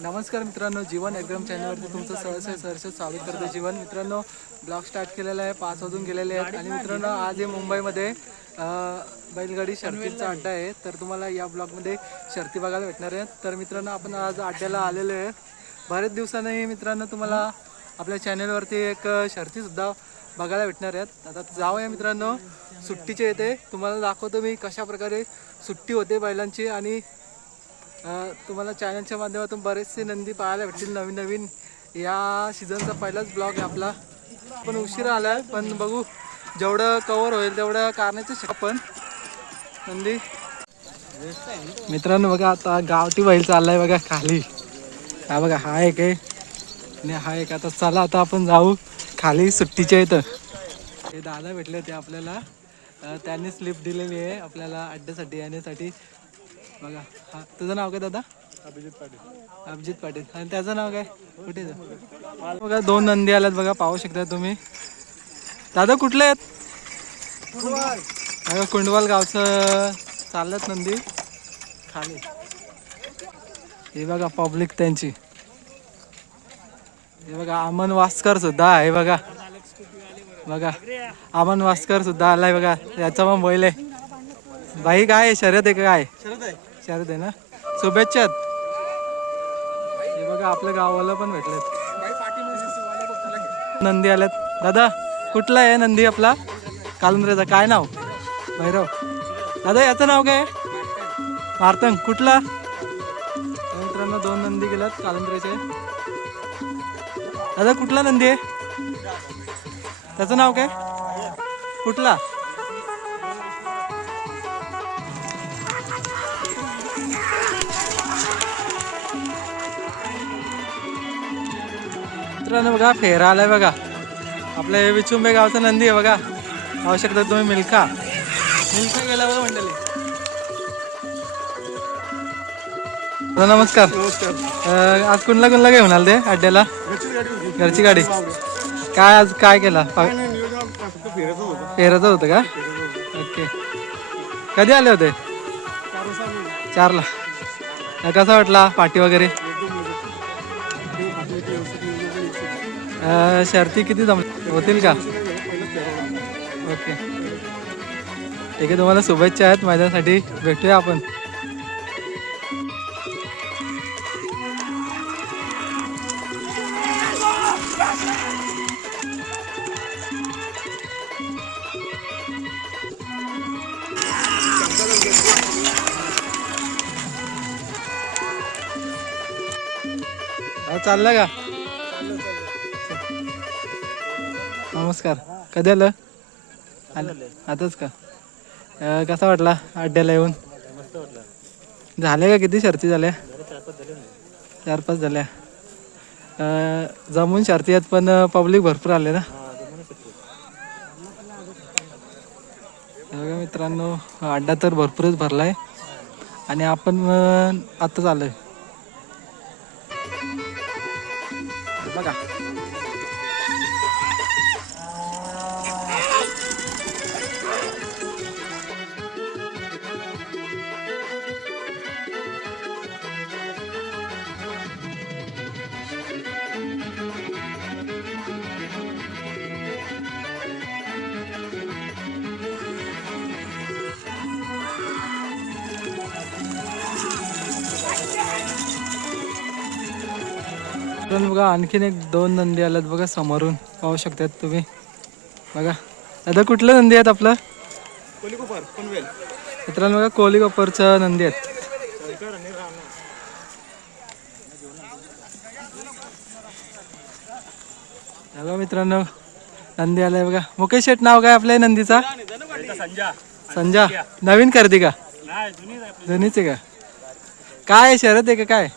नमस्कार मित्रांनो जीवन एकदम चॅनलवरती तुमचं सहर्ष सहर्ष स्वागत करतो. जीवन मित्रांनो ब्लॉग स्टार्ट केलेला आहे पाच वाजून गेलेले आहेत. आणि मित्रांनो आज हे मुंबईमध्ये बैलगाडी शर्तीचा अड्डा आहे. तर तुम्हाला या ब्लॉगमध्ये शर्ती बघायला भेटणार आहेत तर मित्रांनो आपण आज अड्ड्याला आलेलो आहे. बरेच दिवसांनी मित्रांनो तुम्हाला आपल्या चॅनलवरती एक शर्तीसुद्धा बघायला भेटणार आहेत. आता जाऊया मित्रांनो सुट्टीचे येते. तुम्हाला दाखवतो मी कशा प्रकारे सुट्टी होते बैलांची आणि तुम्हाला चॅनलच्या माध्यमातून बरेचसे नंदी पाहायला भेटतील नवीन नवीन या सीझनचा पहिलाच ब्लॉग आहे आपला. पण उशिरा आला आहे पण बघू. जेवढं कवर होईल तेवढं कारण्याचं शक पण. नंदी. मित्रांनो बघा आता गावठी बैल चाललाय बघा खाली. हा बघा हा एक आहे. आणि हा एक आता चला आता आपण जाऊ खाली सुट्टीच्या इथं. हे दादा भेटले होते आपल्याला. त्यांनी स्लिप दिलेली आहे आपल्याला अड्ड्यासाठी येण्यासाठी. बघा. हा तुझं नाव काय दादा? अभिजित पाटील. अभिजित पाटील. आणि त्याचं नाव काय? कुठे? बघा दोन नंदी आल्यात बघा पाहू शकता तुम्ही. दादा कुठले आहेत? बघा कुंडवाल गावचं चालल्यात नंदी. खाली. हे बघा पब्लिक त्यांची. हे बघा अमन वास्कर सुद्धा आहे बघा. बघा अमन वास्कर सुद्धा आलाय बघा. याचा पण बैल आहे. बाई काय आहे? शर्यत आहे काय? शर्यत आहे. ना. शुभेच्छा. हे बघा आपल्या गावाला पण भेटलेत. नंदी आल्यात. दादा कुठला आहे नंदी आपला? कालंद्रेचा. काय नाव? भैरव. दादा याचं नाव काय? मार्तंग. कुठला? मित्रांना मित्रांनो दोन नंदी गेल्यात कालंद्रेचे. दादा कुठला नंदी आहे? त्याचं नाव काय? कुठला? मित्रांनो बघा फेरा आलाय बघा. आपल्या हे विचुंबे गावचा नंदी आहे बघा. पाहू शकता तुम्ही मिल्खा. मिल्खा गेला बघा मंडळी. नमस्कार. नमस्कार. आज कुणला कुणला घेऊन आल ते अड्ड्याला? घरची गाडी. काय आज काय केला? फिरायचं होतं. फेराचं होतं का? ओके. कधी आले होते? चारला. कसा वाटला? पाठी वगैरे? शर्ती किती जम होतील का? ओके. ठीक आहे तुम्हाला शुभेच्छा आहेत. माझ्यासाठी भेटूया आपण. चाललं का? नमस्कार. कधी आलं? आलं. आताच का? अं, कसा वाटला अड्ड्याला येऊन? झाल्या का किती? शर्ती झाल्या? चार पाच झाल्या. अं, जमून शर्ती आहेत पण पब्लिक भरपूर आले ना? हे बघा मित्रांनो अड्डा तर भरपूरच भरलाय. आणि आपण अं, आत्ताच आलोय. बघा. बघा आणखीन एक दोन नंदी आल्यात बघा समोरून. पाहू शकतात तुम्ही. बघा. दादा कुठलं नंदी आहेत आपलं? कोलिकोपार, पनवेल. मित्रांनो बघा कोहली कपूरचं नंदी आहेत. हे बघा मित्रांनो नंदी आलाय बघा. मुकेश शेट नाव काय आपल्या नंदीचा? संजा. नवीन खरेदी का? दोन्हीच आहे का? काय शरद आहे का काय?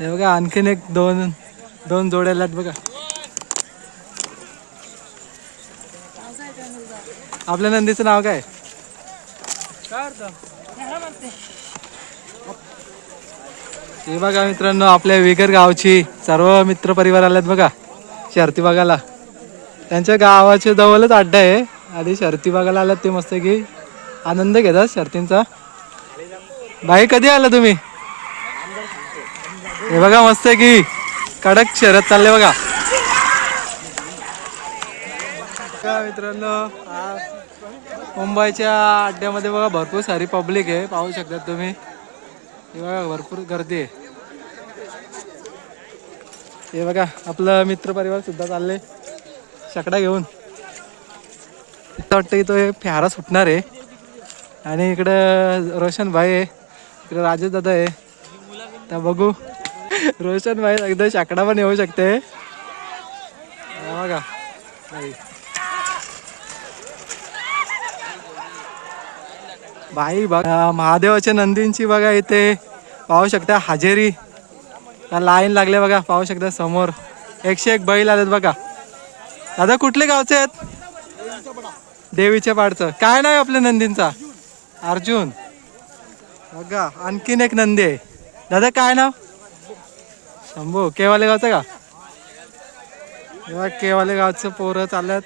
हे बघा आणखीन एक दोन दोन जोड्या बघा. आपल्या नंदीचं नाव काय? हे बघा मित्रांनो आपल्या विगर गावची सर्व मित्र परिवार आल्यात बघा शर्ती बघायला. त्यांच्या गावाच्या जवळच अड्डा आहे. आधी शर्ती बघायला आलात ते मस्त की आनंद घेतात शर्तींचा. बाई कधी आला तुम्ही? हे बघा मस्त आहे की. कडक शहरात चालले बघा. मित्रांनो मुंबईच्या अड्ड्यामध्ये बघा भरपूर सारी पब्लिक आहे. पाहू शकतात तुम्ही. हे बघा भरपूर गर्दी आहे. हे बघा आपलं मित्रपरिवार सुद्धा चालले शकडा घेऊन. इथं वाटतं की हे फ्यारा सुटणार आहे. आणि इकडं रोशन भाई आहे इकडं राजेश दादा आहे. तर बघू. रोशन भाई एकदा शाकडा पण येऊ शकते. बघा. भाई बघा महादेवाच्या नंदींची बघा इथे पाहू शकता हजेरी. लाईन लागले बघा पाहू शकता समोर. एकशे एक बैल आलेत बघा. दादा कुठले गावचे आहेत? देवीच्या पाडचं. काय नाव आपल्या नंदींचा? अर्जुन. बघा आणखीन एक नंदी आहे. दादा काय नाव? शंभू केवाले गावचं का? केवाले गावचं पोरं चालल्यात.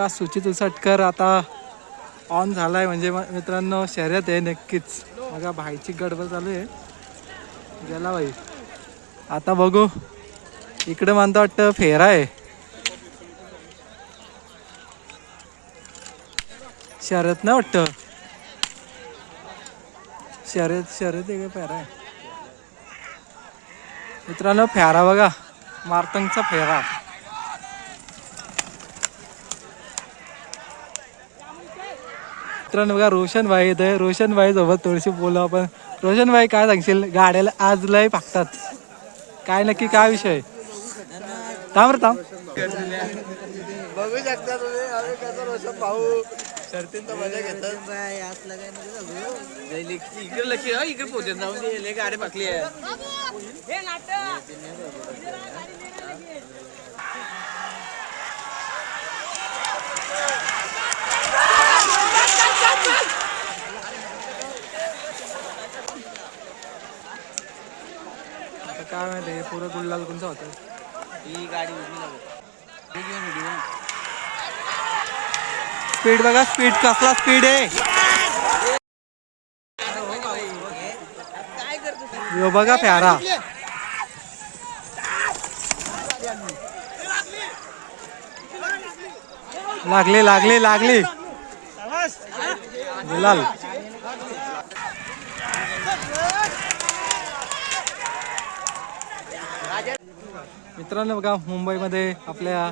बघा सुचित उसटकर आता ऑन झालाय. म्हणजे मित्रांनो शर्यत आहे नक्कीच. बघा भाईची गडबड चालू आहे. गेला भाई. आता बघू. इकडे म्हणतो वाटतं फेरा आहे. शर्यत ना वाटतं? शर्यत शर्यत आहे का फेरा आहे? मित्रांनो फेरा बघा. मार्तंगचा फेरा. मित्रांनो बघा रोशन भाई येत आहे रोशन भाई सोबत थोडीशी बोलू आपण. रोशन भाई काय सांगशील? गाड्याला आज लय पाकतात काय नक्की काय विषय? थांब रे थांब. बघू शकता तुम्ही आम्ही कसं रोशन पाहू शर्तींचा मजा घेतात इकडे लक्ष इकडे पोहोचत जाऊन दे गाडी पाकली आहे आता काय माहिती हे पुरं गुल्लाल कोणचा होतं? ही गाडी उभी लागत स्पीड बघा स्पीड कसला स्पीड आहे. यो बघा प्यारा. लागले लागले लागले. गुलाल मित्रांनो बघा मुंबईमध्ये आपल्या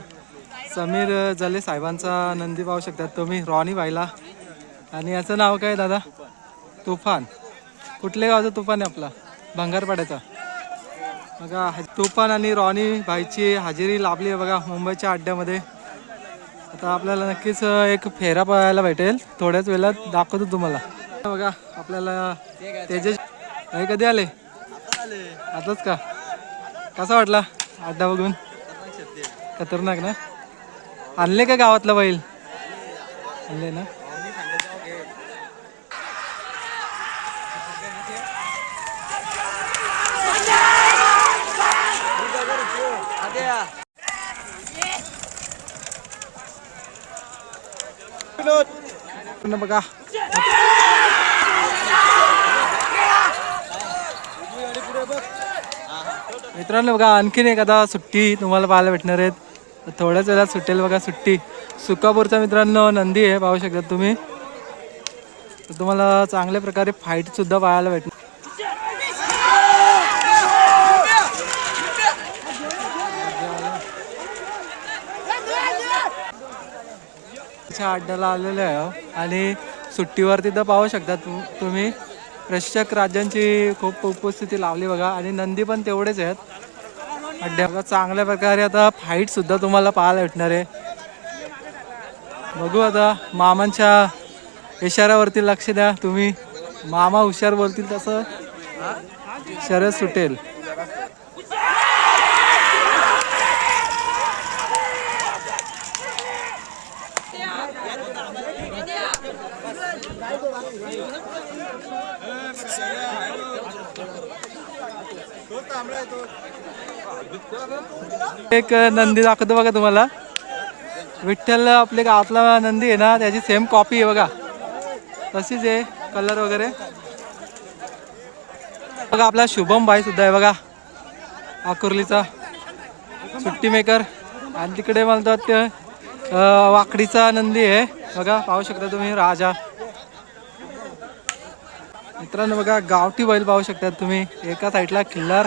समीर जले साहेबांचा नंदी पाहू शकतात. तुम्ही रॉनी भाईला. आणि याचं नाव काय दादा? तुफान. कुठल्या गावचं तुफान आहे आपला? भंगारपाड्याचा. बघा तुफान आणि रॉनी भाईची हजेरी लाभली आहे बघा मुंबईच्या अड्ड्यामध्ये. आता आपल्याला नक्कीच एक फेरा पाहायला भेटेल. थोड्याच वेळात दाखवतो तुम्हाला. बघा आपल्याला तेजस भाई कधी आले? आताच का? कसा वाटला? अड्डा बघून. खतरनाक ना? आणले का गावातला बैल? आणले ना? पूर्ण बघा. मित्रांनो बघा आणखीन एखादा सुट्टी तुम्हाला पाहायला भेटणार आहेत. थोड्याच वेळात सुटेल बघा सुट्टी. सुकापूरचा मित्रांनो नंदी आहे पाहू शकता तुम्ही. तुम्हाला चांगल्या प्रकारे फाईट सुद्धा पाहायला भेटणार. च्या अड्ड्याला आलेलो आहे हो. आणि सुट्टीवर तिथं पाहू शकता तु- तुम्ही. प्रशिक्षक राज्यांची खूप उपस्थिती लावली बघा. आणि नंदी पण तेवढेच आहेत. अड्ड्या चांगल्या प्रकारे आता फाईट सुद्धा तुम्हाला पाहायला भेटणार आहे. बघू आता मामांच्या इशाऱ्यावरती लक्ष द्या तुम्ही. मामा हुशार बोलतील तसं. शरद सुटेल. एक नंदी दाखवतो बघा तुम्हाला. विठ्ठल आपले गावातला नंदी आहे ना त्याची सेम कॉपी आहे बघा. तशीच आहे कलर वगैरे. बघा आपला शुभम भाई सुद्धा आहे बघा. आकुर्लीचा सुट्टी मेकर आणि तिकडे मला ते वाकडीचा नंदी आहे. बघा पाहू शकता तुम्ही राजा. मित्रांनो बघा गावठी बैल पाहू शकता तुम्ही. एका साईडला खिल्लार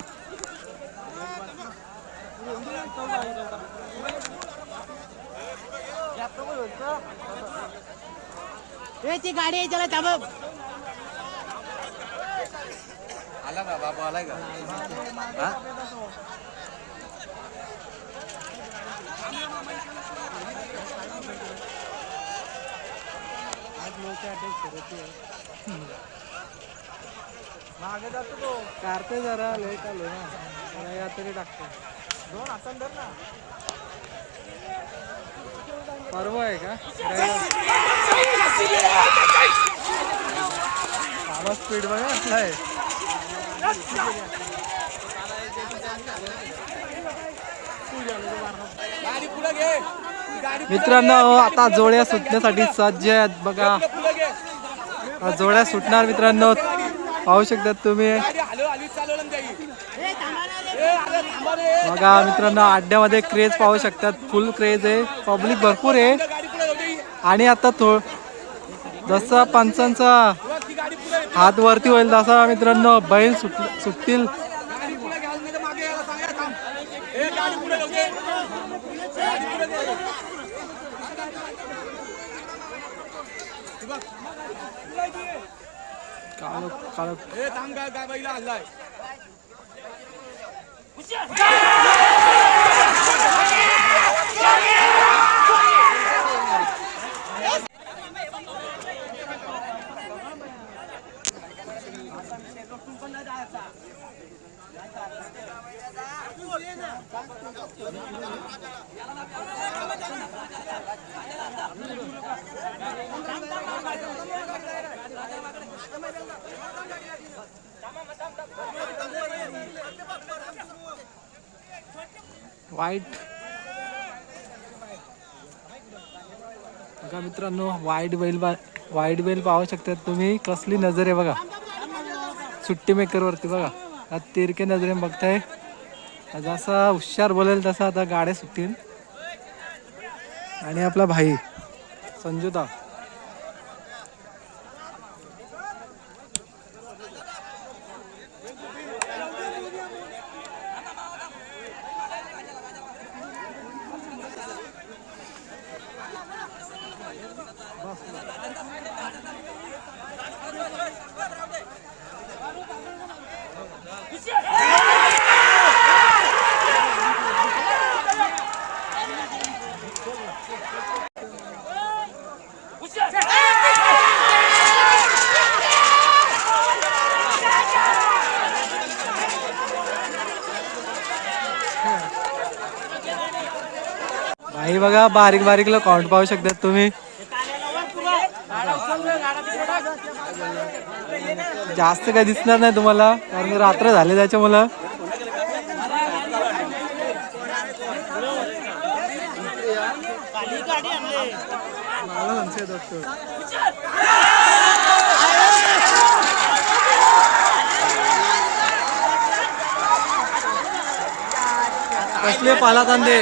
गाडी आहे त्याला थांबव. आला का बाबा आलाय का? हा? मागे जातो तो. कारते जरा लेट आलो ना. मला या तरी टाकतो. दोन हातान धर ना. परवा आहे का? स्पीड बघा असला आहे. मित्रांनो आता जोड्या सुटण्यासाठी सज्ज आहेत बघा. जोड्या सुटणार मित्रांनो. पाहू शकतात तुम्ही गाडी हलव हलवी चालवलं ना त्याही ए अरे थांबा रे बघा मित्रांनो अड्ड्यामध्ये क्रेज पाहू शकतात. फुल क्रेज आहे. पब्लिक भरपूर आहे. आणि आता थो जसा पंचांचा हात वरती होईल तसा मित्रांनो बैल सुट सुटतील. काळ काळ Yes! व्हाईट बघा मित्रांनो वाईट बैल बा वाईट बैल पाहू शकतात तुम्ही. कसली नजर आहे बघा. सुट्टी मेकरवरती बघा. आता तिरके नजरे बघताय. जसा हुशार बोलेल तसा आता गाड्या सुटतील आणि आपला भाई संजूता बघा बारीक बारीकला काउंट पाहू शकतात तुम्ही. जास्त काय दिसणार नाही तुम्हाला कारण रात्र झाले त्याच्यामुळं. मला कसले पाला कांदे